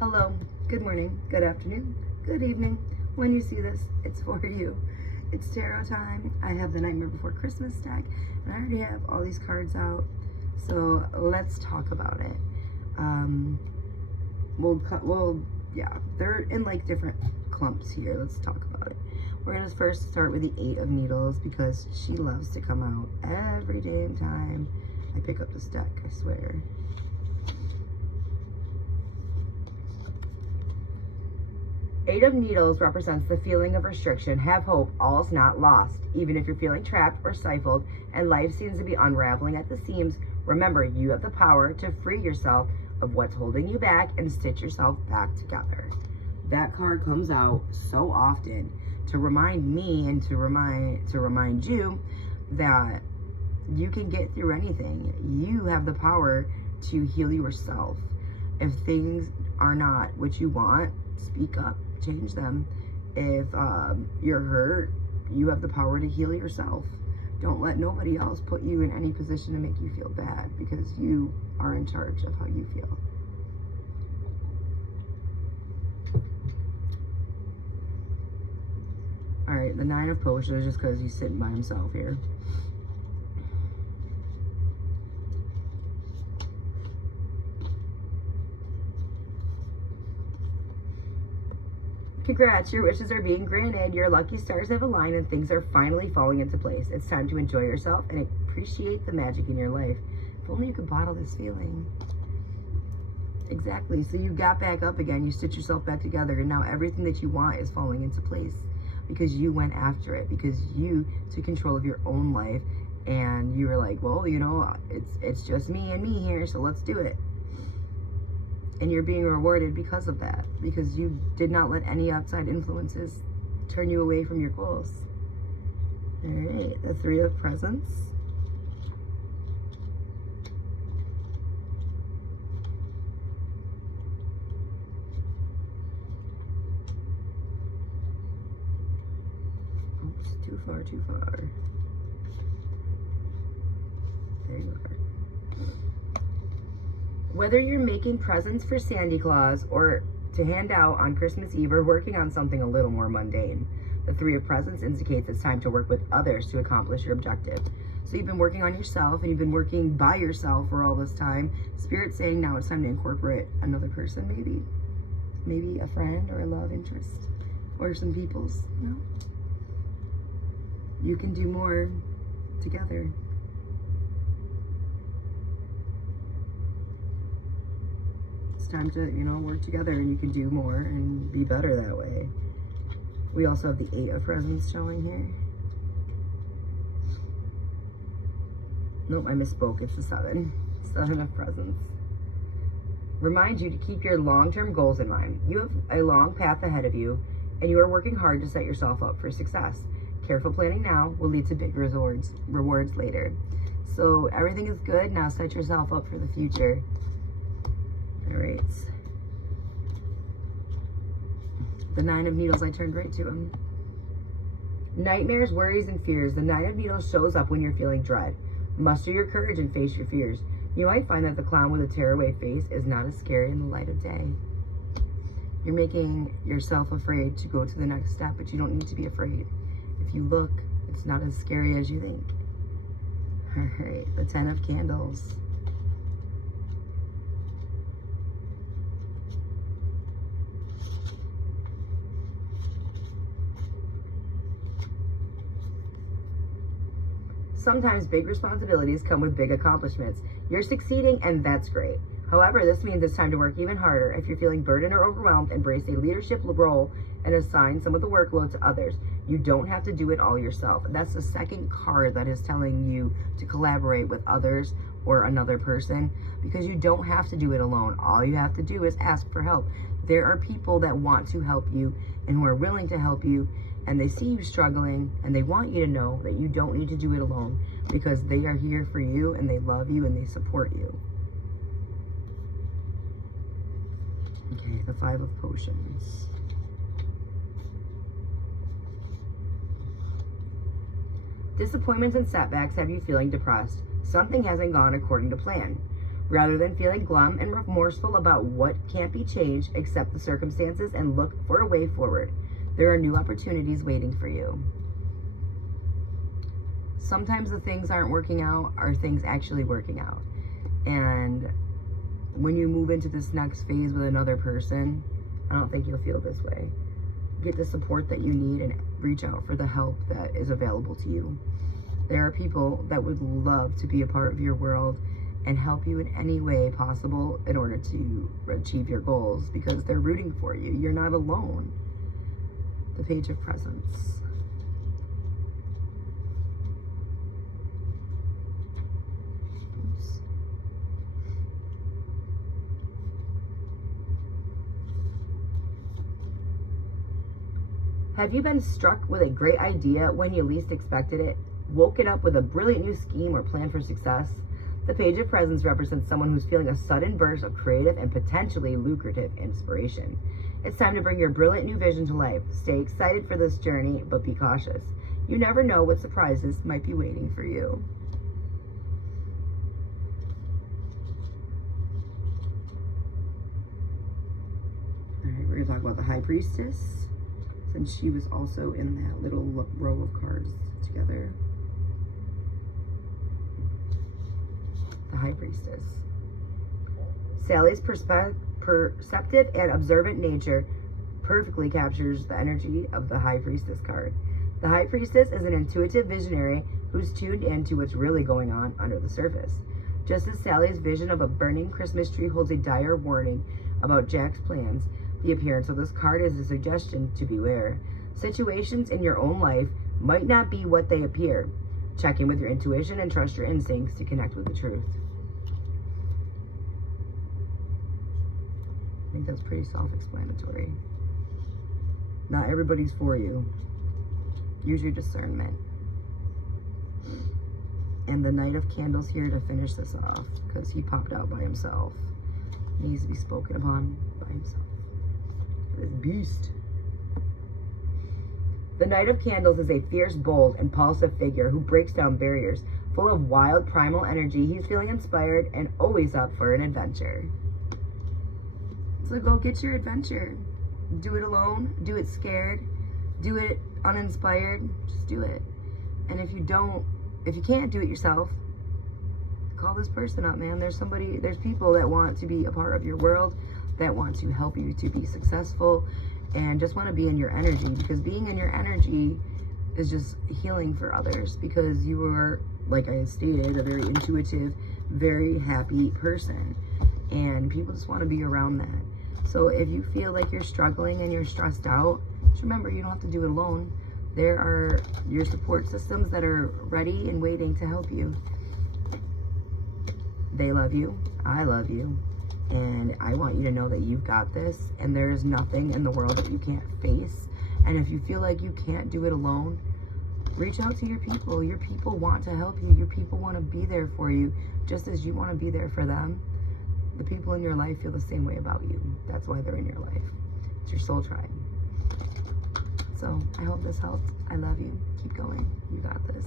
Hello, good morning, good afternoon, good evening. When you see this, it's for you. It's tarot time. I have the Nightmare Before Christmas deck, and I already have all these cards out. So let's talk about it. Yeah, they're in like different clumps here. Let's talk about it. We're gonna first start with the Eight of Needles because she loves to come out every damn time I pick up this deck, I swear. Eight of Needles represents the feeling of restriction. Have hope, all's not lost. Even if you're feeling trapped or stifled and life seems to be unraveling at the seams, remember you have the power to free yourself of what's holding you back and stitch yourself back together. That card comes out so often to remind me and to remind you that you can get through anything. You have the power to heal yourself. If things are not what you want, speak up, change them. If you're hurt, you have the power to heal yourself. Don't let nobody else put you in any position to make you feel bad, because you are in charge of how you feel. All right, the Nine of Potions, just because he's sitting by himself here. Congrats, your wishes are being granted. Your lucky stars have aligned and things are finally falling into place. It's time to enjoy yourself and appreciate the magic in your life. If only you could bottle this feeling. Exactly. So you got back up again. You stitch yourself back together, and now everything that you want is falling into place because you went after it, because you took control of your own life, and you were like, well, you know, it's just me and me here, so let's do it. And you're being rewarded because of that, because you did not let any outside influences turn you away from your goals. All right, the Three of Presents. Oops, too far. There you are. Whether you're making presents for Santa Claus or to hand out on Christmas Eve or working on something a little more mundane, the Three of Presents indicates it's time to work with others to accomplish your objective. So you've been working on yourself and you've been working by yourself for all this time. Spirit's saying now it's time to incorporate another person, maybe a friend or a love interest or some people's, you know. You can do more together. Time to, you know, work together, and you can do more and be better that way. We also have the Eight of Presents showing here. Nope, I misspoke. It's the Seven of Presents. Remind you to keep your long-term goals in mind. You have a long path ahead of you, and you are working hard to set yourself up for success. Careful planning now will lead to big rewards later. So everything is good. Now set yourself up for the future. All right. The Nine of Needles, I turned right to him. Nightmares, worries, and fears. The Nine of Needles shows up when you're feeling dread. Muster your courage and face your fears. You might find that the clown with a tearaway face is not as scary in the light of day. You're making yourself afraid to go to the next step, but you don't need to be afraid. If you look, it's not as scary as you think. All right, the Ten of Candles. Sometimes big responsibilities come with big accomplishments. You're succeeding, and that's great. However, this means it's time to work even harder. If you're feeling burdened or overwhelmed, embrace a leadership role and assign some of the workload to others. You don't have to do it all yourself. That's the second card that is telling you to collaborate with others or another person, because you don't have to do it alone. All you have to do is ask for help. There are people that want to help you and who are willing to help you, and they see you struggling, and they want you to know that you don't need to do it alone, because they are here for you, and they love you, and they support you. Okay, the Five of Potions. Disappointments and setbacks have you feeling depressed. Something hasn't gone according to plan. Rather than feeling glum and remorseful about what can't be changed, accept the circumstances and look for a way forward. There are new opportunities waiting for you. Sometimes the things aren't working out are things actually working out. And when you move into this next phase with another person, I don't think you'll feel this way. Get the support that you need and reach out for the help that is available to you. There are people that would love to be a part of your world and help you in any way possible in order to achieve your goals, because they're rooting for you. You're not alone. The Page of Presents. Oops. Have you been struck with a great idea when you least expected it? Woken up with a brilliant new scheme or plan for success? The Page of Presents represents someone who's feeling a sudden burst of creative and potentially lucrative inspiration. It's time to bring your brilliant new vision to life. Stay excited for this journey, but be cautious. You never know what surprises might be waiting for you. All right, we're going to talk about the High Priestess, since she was also in that little row of cards together. The High Priestess. Sally's perceptive and observant nature perfectly captures the energy of the High Priestess card. The High Priestess is an intuitive visionary who's tuned into what's really going on under the surface. Just as Sally's vision of a burning Christmas tree holds a dire warning about Jack's plans, the appearance of this card is a suggestion to beware. Situations in your own life might not be what they appear. Check in with your intuition and trust your instincts to connect with the truth. I think that's pretty self-explanatory. Not everybody's for you. Use your discernment. And the Knight of Candles here to finish this off, because he popped out by himself. He needs to be spoken upon by himself. This beast. The Knight of Candles is a fierce, bold, impulsive figure who breaks down barriers. Full of wild, primal energy, he's feeling inspired and always up for an adventure. So go get your adventure. Do it alone. Do it scared. Do it uninspired. Just do it. And if you can't do it yourself, call this person up, man. There's people that want to be a part of your world, that want to help you to be successful, and just want to be in your energy, because being in your energy is just healing for others, because you are, like I stated, a very intuitive, very happy person, and people just want to be around that. So if you feel like you're struggling and you're stressed out, just remember, you don't have to do it alone. There are your support systems that are ready and waiting to help you. They love you. I love you. And I want you to know that you've got this, and there is nothing in the world that you can't face. And if you feel like you can't do it alone, reach out to your people. Your people want to help you. Your people want to be there for you, just as you want to be there for them. The people in your life feel the same way about you. That's why they're in your life. It's your soul tribe. So I hope this helped. I love you. Keep going. You got this.